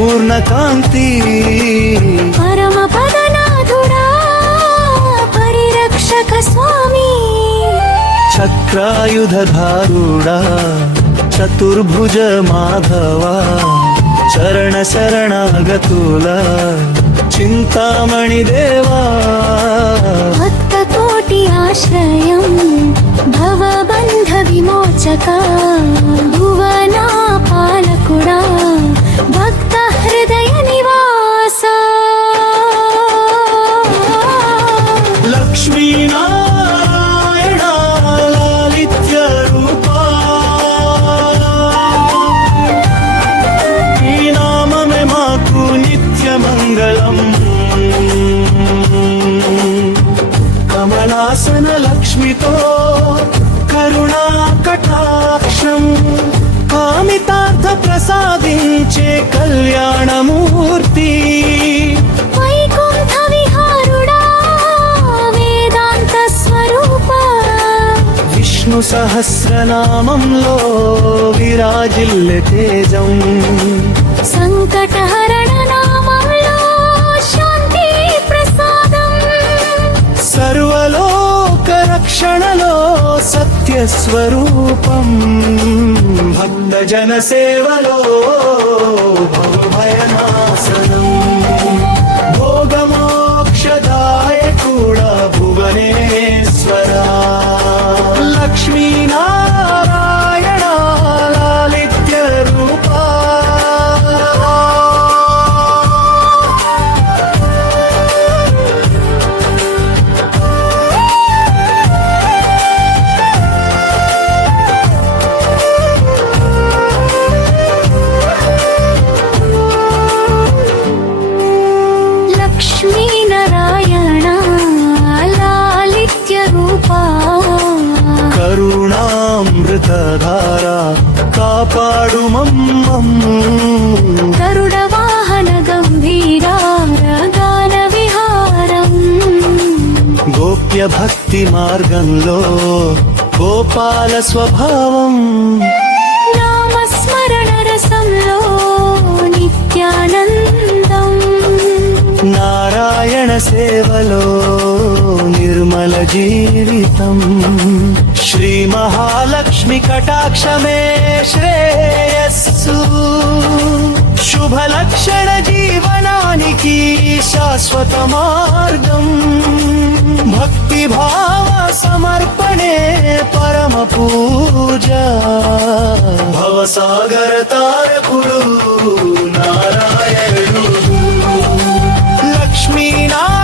పూర్ణకాంతి పరమ పదనాథుడా పరిరక్షక స్వామి చక్రాయుధారుడా చతుర్భుజ మాధవా చరణ శరణాగతుల చింతామణి దేవా భక్త కోటి ఆశ్రయం భవబంధ విమోచక భువనా పాలకుడా భక్త హృదయ నివాస లక్ష్మీనారాయణ లాలిత్య రూపా ఈ నామమే మాకు నిత్య మంగళం కమలాసన లక్ష్మితో కరుణా కటాక్షం కామితార్థ ప్రసాదించే కళ్యాణమూర్తి వైకుంఠ విహారుడా వేదాంత స్వరూప విష్ణు సహస్రనామంలో విరాజిల్లె తేజం సంకటహరణ నామంలో శాంతి ప్రసాదం సర్వలోక రక్షణలో సత్య స్వరూపం భక్త జన సేవలో భయనాశనం భోగమోక్షదాయకుడా భువనేశ్వర లక్ష్మీనారాయణ లాలిత్య రూపా లక్ష్మీ నారాయణ లాలిత్య రూపా కరుణామృతధారా కాపాడు మమ్మము గరుడ వాహన గంభీరా గాన విహారం గోప్య భక్తి మార్గంలో గోపాల స్వభావం నామస్మరణ రసంలో నిత్యానందం నారాయణ సేవలో నిర్మల జీవితం శ్రీ మహాలక్ష్మి కటాక్షమే శ్రేయస్సు శుభలక్షణ జీవనానికి శాశ్వత మార్గం భక్తి భావ సమర్పణే పరమ పూజ భవసాగర తారకుడు నారాయణుడు లక్ష్మీనారాయణ